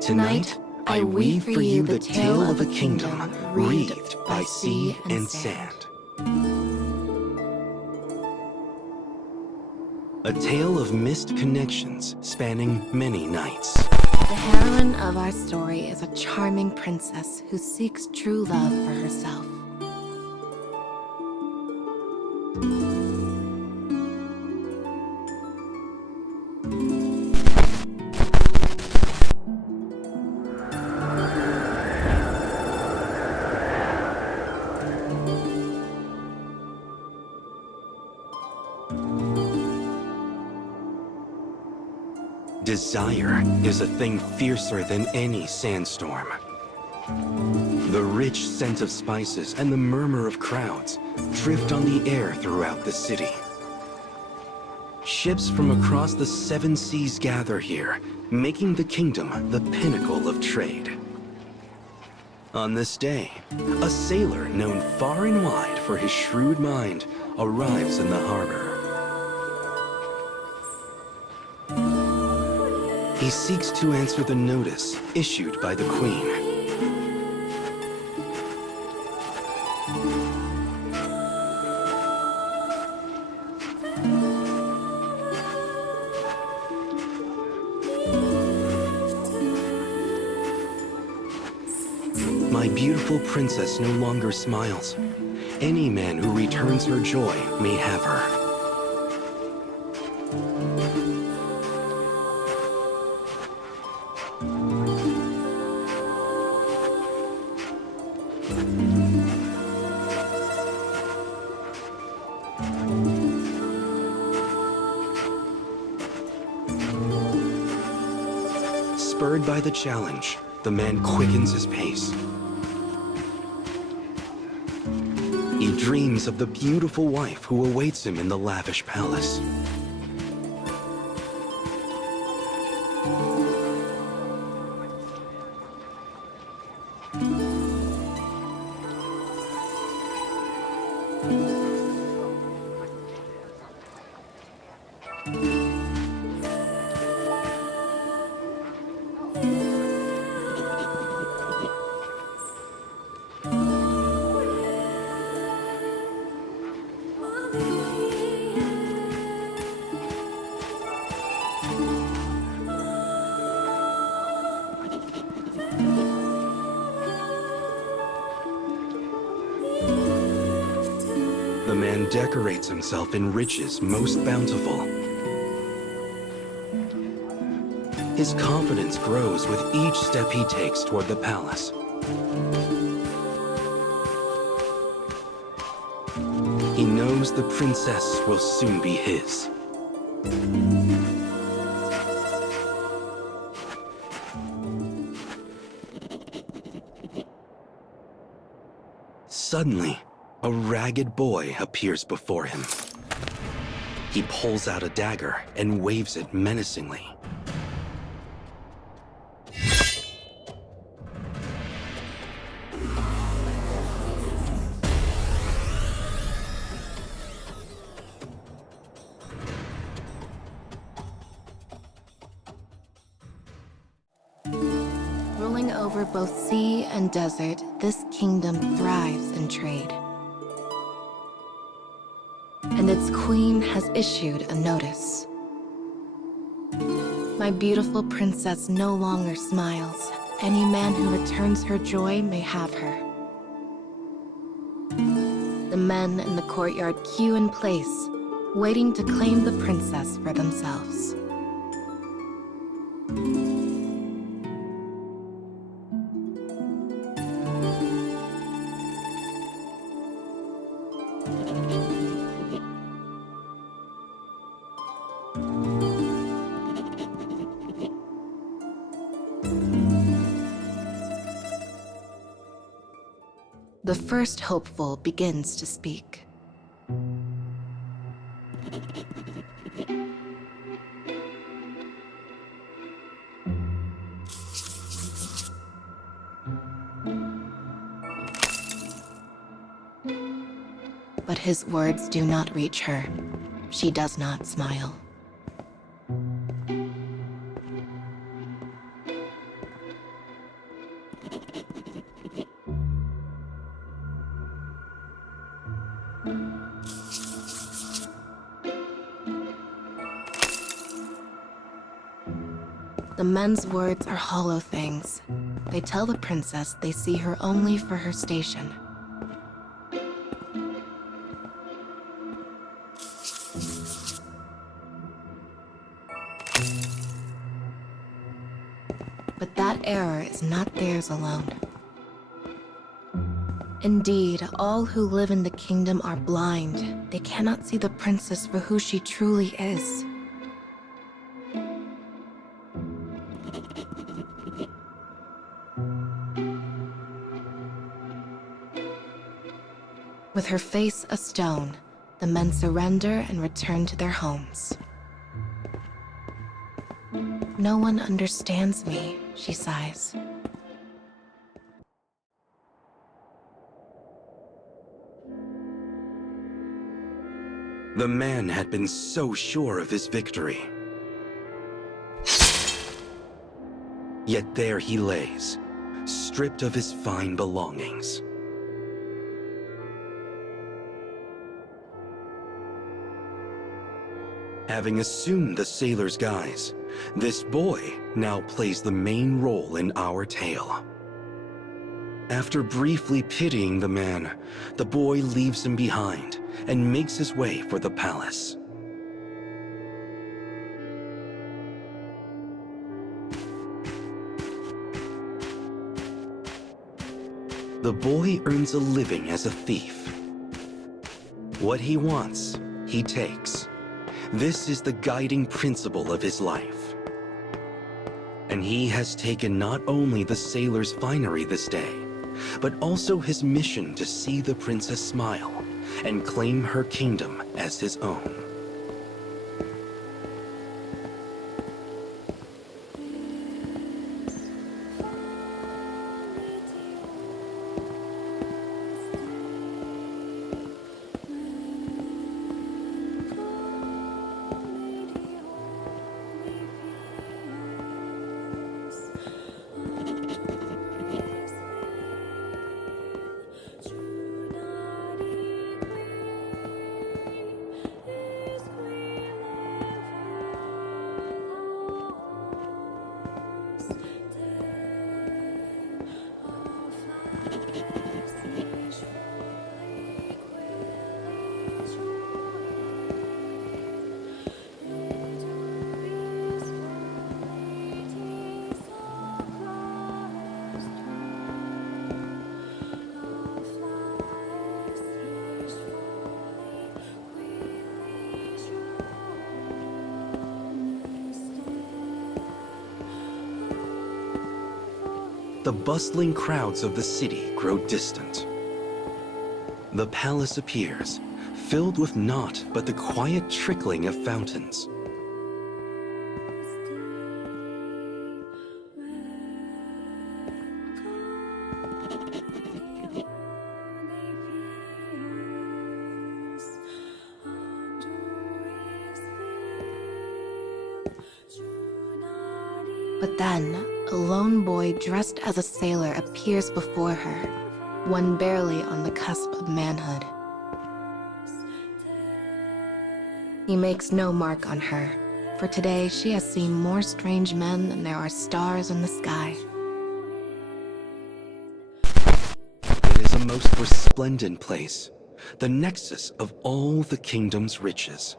Tonight, I weave for you the tale of a kingdom wreathed by sea and sand. A tale of missed connections spanning many nights. The heroine of our story is a charming princess who seeks true love for herself. Desire is a thing fiercer than any sandstorm. The rich scent of spices and the murmur of crowds drift on the air throughout the city. Ships from across the 7 seas gather here, making the kingdom the pinnacle of trade. On this day, a sailor known far and wide for his shrewd mind arrives in the harbor. He seeks to answer the notice issued by the Queen. My beautiful princess no longer smiles. Any man who returns her joy may have her. Spurred by the challenge, the man quickens his pace. He dreams of the beautiful wife who awaits him in the lavish palace. The man decorates himself in riches most bountiful. His confidence grows with each step he takes toward the palace. He knows the princess will soon be his. Suddenly, a ragged boy appears before him. He pulls out a dagger and waves it menacingly. Ruling over both sea and desert, this kingdom thrives in trade. And its queen has issued a notice. My beautiful princess no longer smiles. Any man who returns her joy may have her. The men in the courtyard queue in place, waiting to claim the princess for themselves. The first hopeful begins to speak. But his words do not reach her. She does not smile. The men's words are hollow things. They tell the princess they see her only for her station. But that error is not theirs alone. Indeed, all who live in the kingdom are blind. They cannot see the princess for who she truly is. With her face a stone, the men surrender and return to their homes. No one understands me, she sighs. The man had been so sure of his victory. Yet there he lays, stripped of his fine belongings. Having assumed the sailor's guise, this boy now plays the main role in our tale. After briefly pitying the man, the boy leaves him behind and makes his way for the palace. The boy earns a living as a thief. What he wants, he takes. This is the guiding principle of his life. And he has taken not only the sailor's finery this day, but also his mission to see the princess smile and claim her kingdom as his own. The bustling crowds of the city grow distant. The palace appears, filled with naught but the quiet trickling of fountains. But then, a lone boy dressed as a sailor appears before her, one barely on the cusp of manhood. He makes no mark on her, for today she has seen more strange men than there are stars in the sky. It is a most resplendent place, the nexus of all the kingdom's riches.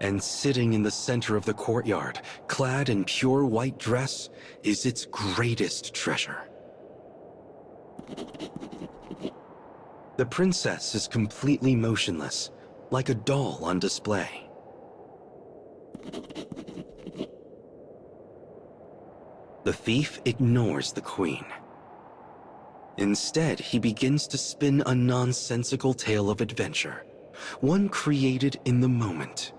And sitting in the center of the courtyard, clad in pure white dress, is its greatest treasure. The princess is completely motionless, like a doll on display. The thief ignores the queen. Instead, he begins to spin a nonsensical tale of adventure, one created in the moment.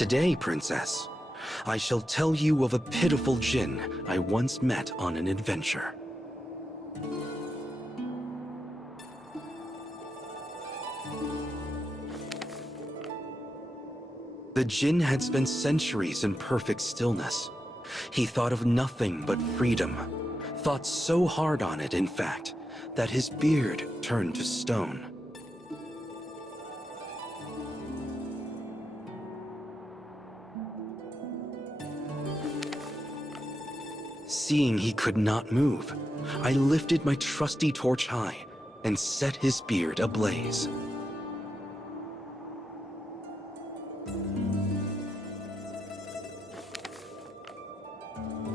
Today, Princess, I shall tell you of a pitiful djinn I once met on an adventure. The djinn had spent centuries in perfect stillness. He thought of nothing but freedom, thought so hard on it, in fact, that his beard turned to stone. Seeing he could not move, I lifted my trusty torch high and set his beard ablaze.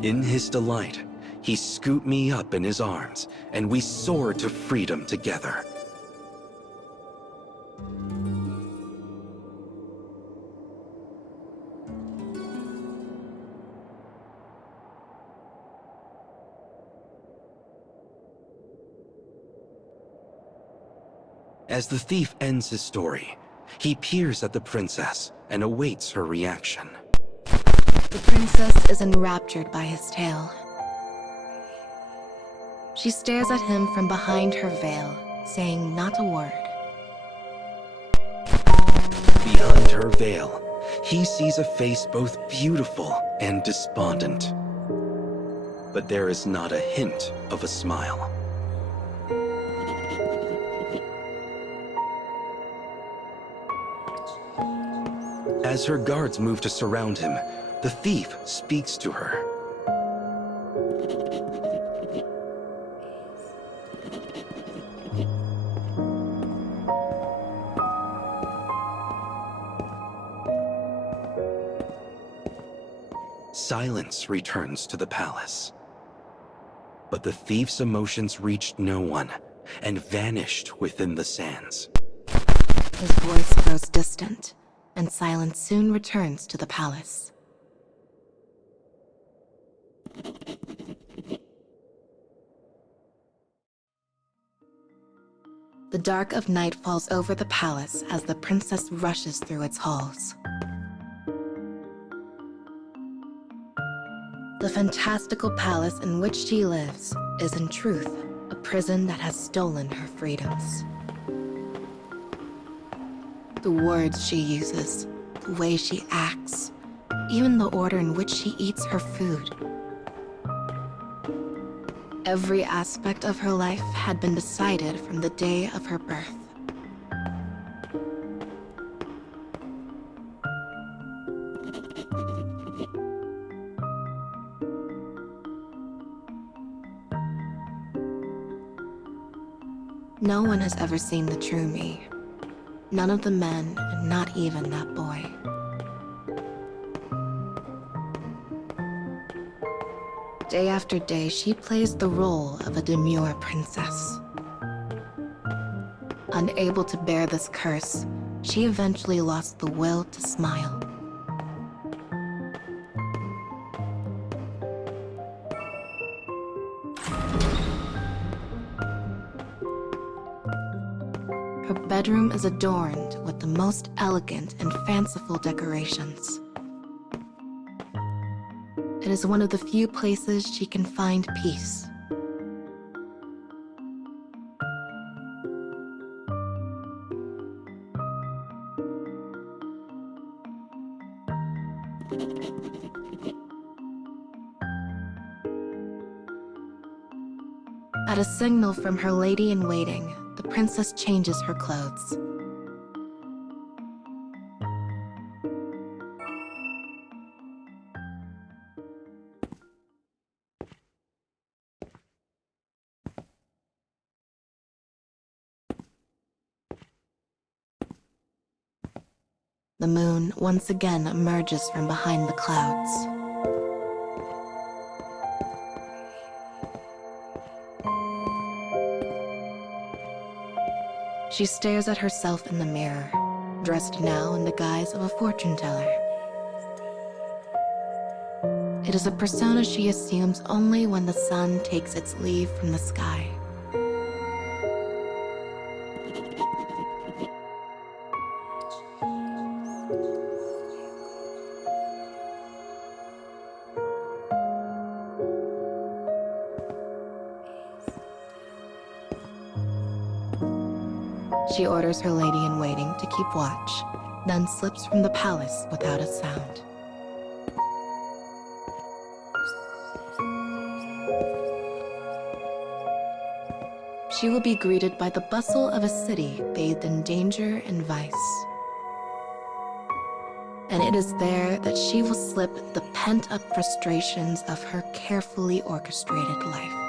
In his delight, he scooped me up in his arms, and we soared to freedom together. As the thief ends his story, he peers at the princess and awaits her reaction. The princess is enraptured by his tale. She stares at him from behind her veil, saying not a word. Behind her veil, he sees a face both beautiful and despondent. But there is not a hint of a smile. As her guards move to surround him, the thief speaks to her. Silence returns to the palace. But the thief's emotions reached no one and vanished within the sands. His voice grows distant, and silence soon returns to the palace. The dark of night falls over the palace as the princess rushes through its halls. The fantastical palace in which she lives is in truth a prison that has stolen her freedoms. The words she uses, the way she acts, even the order in which she eats her food. Every aspect of her life had been decided from the day of her birth. No one has ever seen the true me. None of the men, and not even that boy. Day after day, she plays the role of a demure princess. Unable to bear this curse, she eventually lost the will to smile. Her bedroom is adorned with the most elegant and fanciful decorations. It is one of the few places she can find peace. At a signal from her lady-in-waiting, the princess changes her clothes. The moon once again emerges from behind the clouds. She stares at herself in the mirror, dressed now in the guise of a fortune teller. It is a persona she assumes only when the sun takes its leave from the sky. She orders her lady-in-waiting to keep watch, then slips from the palace without a sound. She will be greeted by the bustle of a city bathed in danger and vice. And it is there that she will slip the pent-up frustrations of her carefully orchestrated life.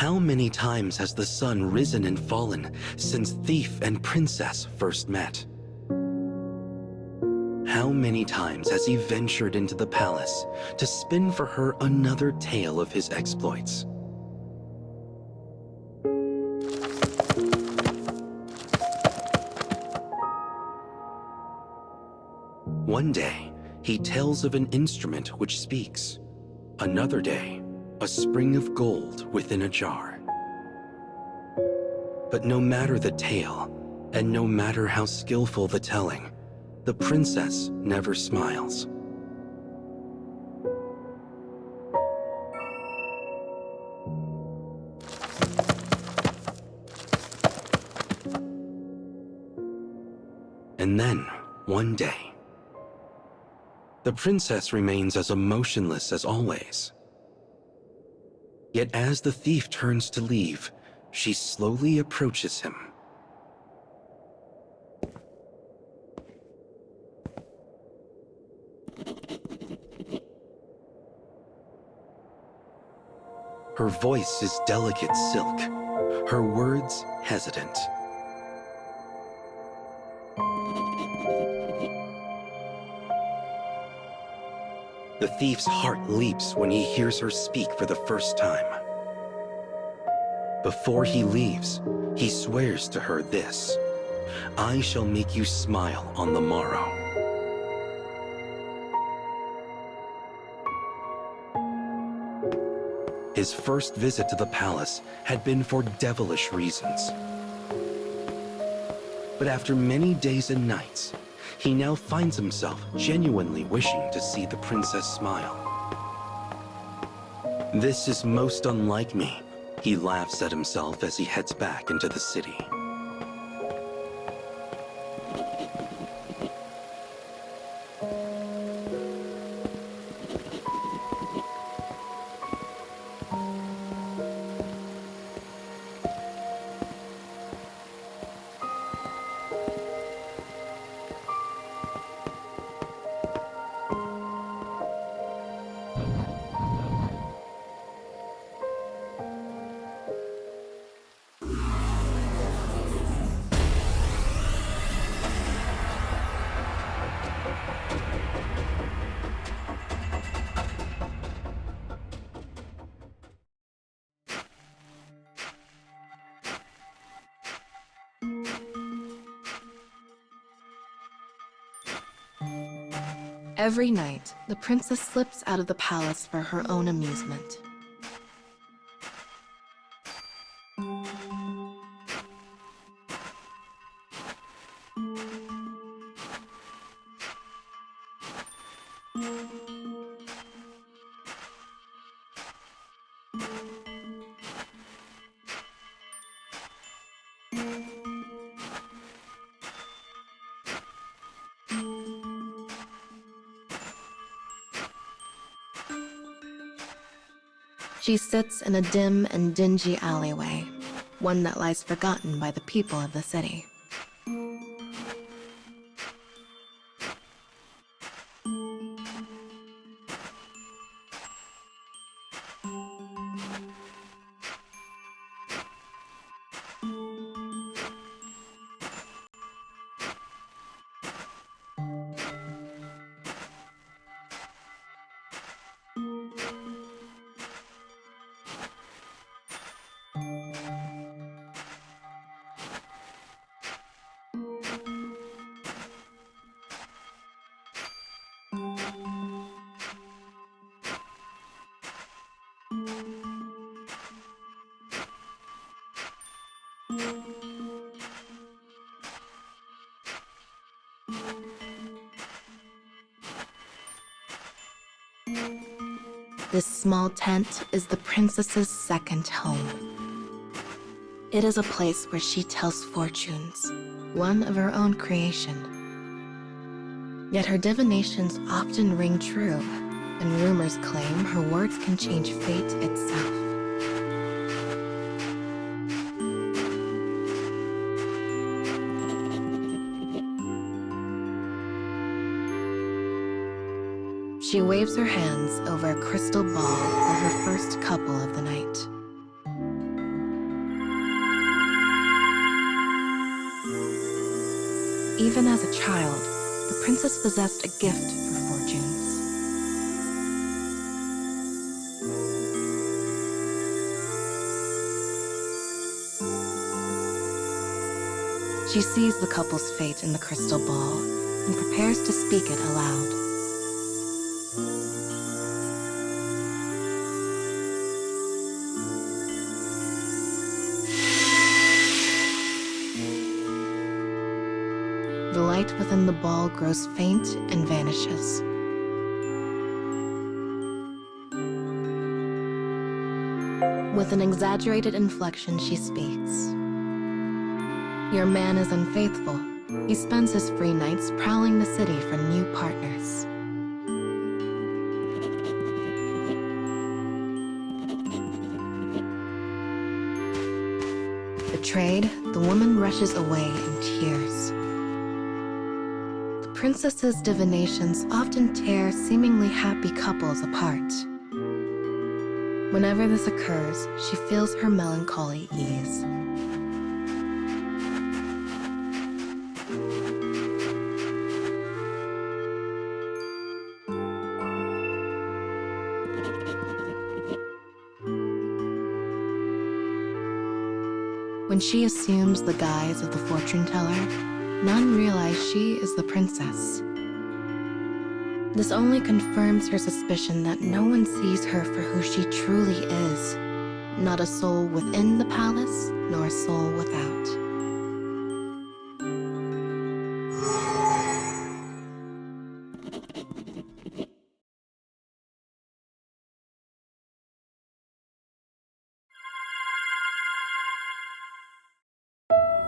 How many times has the sun risen and fallen since thief and princess first met? How many times has he ventured into the palace to spin for her another tale of his exploits? One day, he tells of an instrument which speaks. Another day, a spring of gold within a jar. But no matter the tale, and no matter how skillful the telling, the princess never smiles. And then, one day, the princess remains as emotionless as always. Yet as the thief turns to leave, she slowly approaches him. Her voice is delicate silk, her words hesitant. The thief's heart leaps when he hears her speak for the first time. Before he leaves, he swears to her this: I shall make you smile on the morrow. His first visit to the palace had been for devilish reasons. But after many days and nights, he now finds himself genuinely wishing to see the princess smile. This is most unlike me, he laughs at himself as he heads back into the city. Every night, the princess slips out of the palace for her own amusement. She sits in a dim and dingy alleyway, one that lies forgotten by the people of the city. This small tent is the princess's second home. It is a place where she tells fortunes, one of her own creation. Yet her divinations often ring true, and rumors claim her words can change fate itself. She waves her hands over a crystal ball for her first couple of the night. Even as a child, the princess possessed a gift for fortunes. She sees the couple's fate in the crystal ball and prepares to speak it aloud. The light within the ball grows faint and vanishes. With an exaggerated inflection, she speaks. Your man is unfaithful. He spends his free nights prowling the city for new partners. Betrayed, the woman rushes away in tears. The princess's divinations often tear seemingly happy couples apart. Whenever this occurs, she feels her melancholy ease. When When she assumes the guise of the fortune teller, none realize she is the princess. This only confirms her suspicion that no one sees her for who she truly is. Not a soul within the palace, nor a soul without.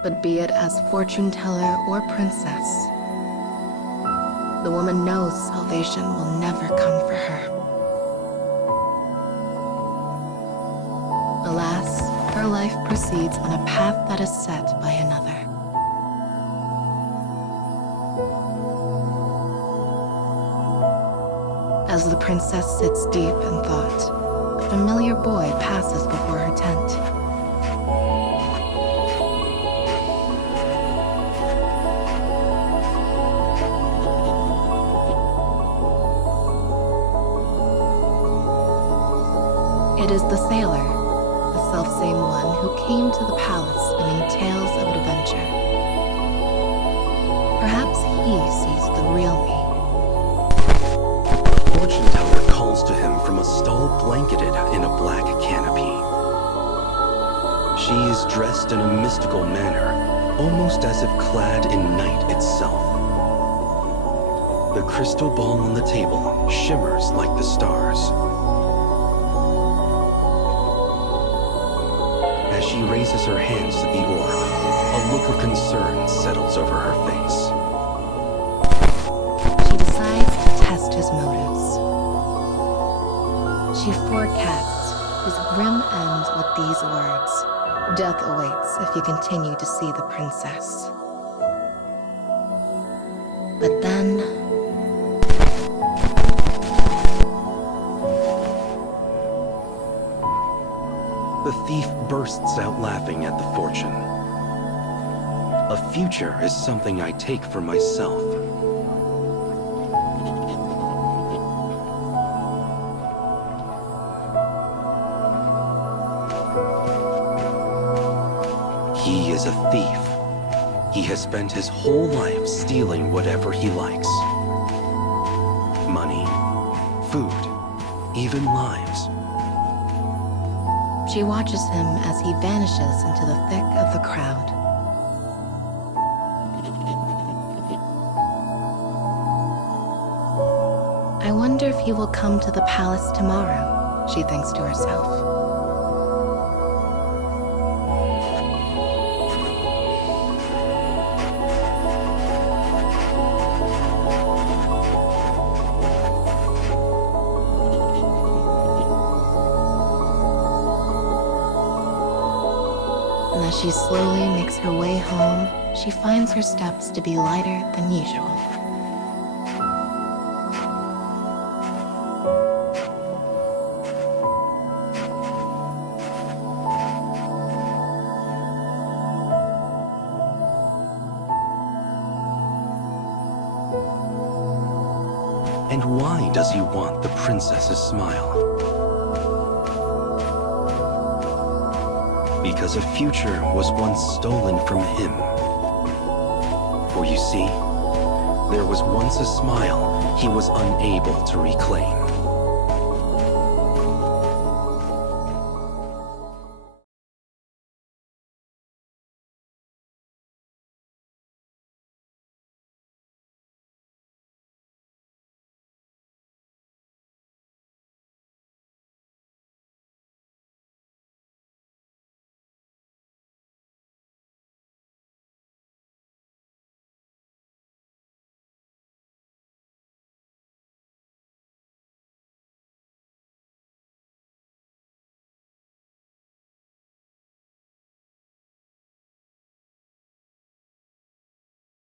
But be it as fortune teller or princess, the woman knows salvation will never come for her. Alas, her life proceeds on a path that is set by another. As the princess sits deep in thought, a familiar boy passes before her tent. It is the sailor, the selfsame one who came to the palace spinning tales of adventure. Perhaps he sees the real me. The fortune teller calls to him from a stall blanketed in a black canopy. She is dressed in a mystical manner, almost as if clad in night itself. The crystal ball on the table shimmers like the stars. As she raises her hands to the orb, a look of concern settles over her face. She decides to test his motives. She forecasts his grim end with these words: "Death awaits if you continue to see the princess." But then... The thief bursts out laughing at the fortune. A future is something I take for myself. He is a thief. He has spent his whole life stealing whatever he likes. Money, food, even lives. She watches him as he vanishes into the thick of the crowd. I wonder if he will come to the palace tomorrow, she thinks to herself. And as she slowly makes her way home, she finds her steps to be lighter than usual. And why does he want the princess's smile? Because a future was once stolen from him. For you see, there was once a smile he was unable to reclaim.